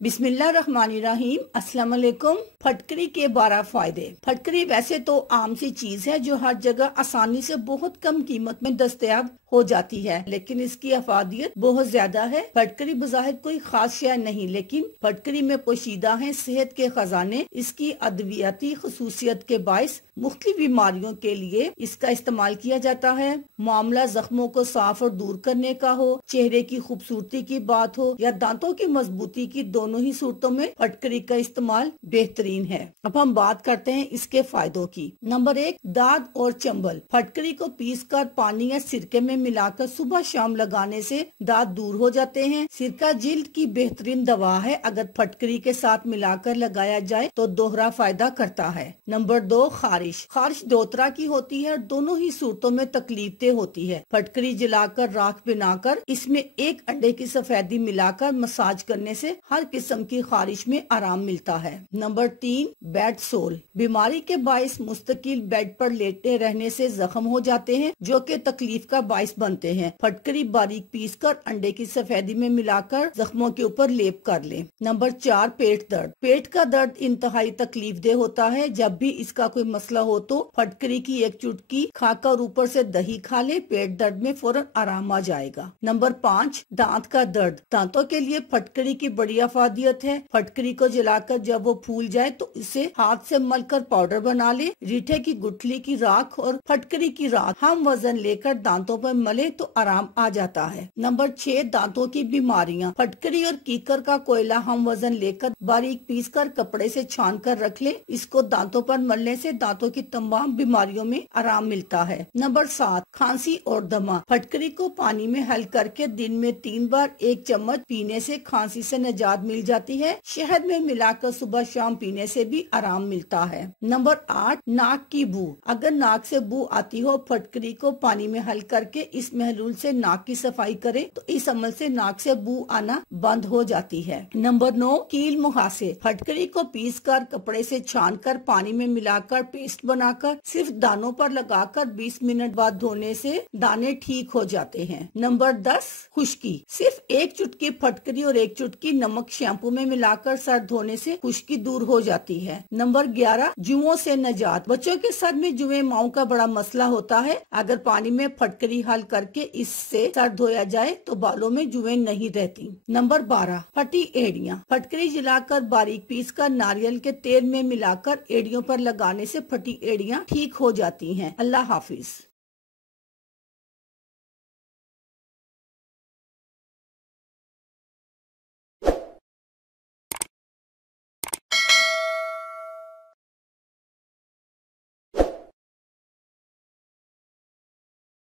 बिस्मिल्लाहिर्रहमानिर्रहीम। अस्सलाम वालेकुम। फटकरी के 12 फायदे। फटकरी वैसे तो आम सी चीज है जो हर जगह आसानी से बहुत कम कीमत में दस्तयाब हो जाती है, लेकिन इसकी अफादियत बहुत ज्यादा है। फटकरी बज़ाहिर कोई खास शय नहीं, लेकिन फटकरी में पोशीदा है सेहत के खजाने। इसकी अद्वियाती खसूसियत के बाइस मुख्तलिफ बीमारियों के लिए इसका इस्तेमाल किया जाता है। मामला जख्मों को साफ और दूर करने का हो, चेहरे की खूबसूरती की बात हो या दांतों की मजबूती की, दोनों ही सूरतों में फटकरी का इस्तेमाल बेहतरीन है। अब हम बात करते हैं इसके फायदों की। नंबर 1, दाद और चंबल। फटकरी को पीसकर पानी या सिरके में मिलाकर सुबह शाम लगाने से दाद दूर हो जाते हैं। सिरका जिल्द की बेहतरीन दवा है, अगर फटकरी के साथ मिलाकर लगाया जाए तो दोहरा फायदा करता है। नंबर 2, खारिश दो तरह की होती है, दोनों ही सूरतों में तकलीफदेह होती है। फटकरी जलाकर राख बनाकर इसमें एक अंडे की सफेदी मिलाकर मसाज करने से हर किस्म की खारिश में आराम मिलता है। Number 3, bed sore. बीमारी के बाइस मुस्तकिल बेड पर लेटे रहने से जख्म हो जाते हैं जो कि तकलीफ का बाइस बनते हैं। फटकरी बारीक पीसकर अंडे की सफेदी में मिलाकर जख्मों के ऊपर लेप कर लें। नंबर 4, पेट दर्द। पेट का दर्द इंतहाई तकलीफदेह होता है। जब भी इसका कोई मसला हो तो फटकरी की एक चुटकी खाकर ऊपर से दही खा ले, पेट दर्द में फौरन आराम आ जाएगा। नंबर 5, दांत का दर्द। दांतों के लिए फटकरी की बड़ी अफादियत है। फटकरी को जलाकर जब वो फूल जाए तो इसे हाथ से मलकर पाउडर बना ले। रीठे की गुठली की राख और फटकरी की राख हम वजन लेकर दांतों पर मले तो आराम आ जाता है। नंबर 6, दांतों की बीमारियां। फटकरी और कीकर का कोयला हम वजन लेकर बारीक पीस कर कपड़े से छान कर रख ले। इसको दांतों पर मलने से दांतों की तमाम बीमारियों में आराम मिलता है। नंबर 7, खांसी और दमा। फटकरी को पानी में हल करके दिन में 3 बार 1 चम्मच पीने से खांसी से निजात मिल जाती है। शहद में मिलाकर सुबह शाम पीने से भी आराम मिलता है। नंबर 8, नाक की बू। अगर नाक से बू आती हो, फटकरी को पानी में हल करके इस महलूल से नाक की सफाई करे तो इस अमल से नाक से बू आना बंद हो जाती है। नंबर 9, कील मुहासे। फटकरी को पीस कर कपड़े से छान कर पानी में मिलाकर पेस्ट बनाकर सिर्फ दानों पर लगाकर 20 मिनट बाद धोने से दाने ठीक हो जाते हैं। नंबर 10, खुश्की। सिर्फ 1 चुटकी फटकरी और 1 चुटकी नमक शैम्पू में मिलाकर सर धोने से खुश्की दूर हो जाती है। नंबर 11, जुओं से निजात। बच्चों के सर में जुए माऊ का बड़ा मसला होता है। अगर पानी में फटकरी हल करके इससे सर धोया जाए तो बालों में जुए नहीं रहती। नंबर 12, फटी एड़ियाँ। फटकरी जलाकर बारीक पीस कर नारियल के तेल में मिलाकर एड़ियों पर लगाने से फटी एड़ियाँ ठीक हो जाती हैं। अल्लाह हाफिज।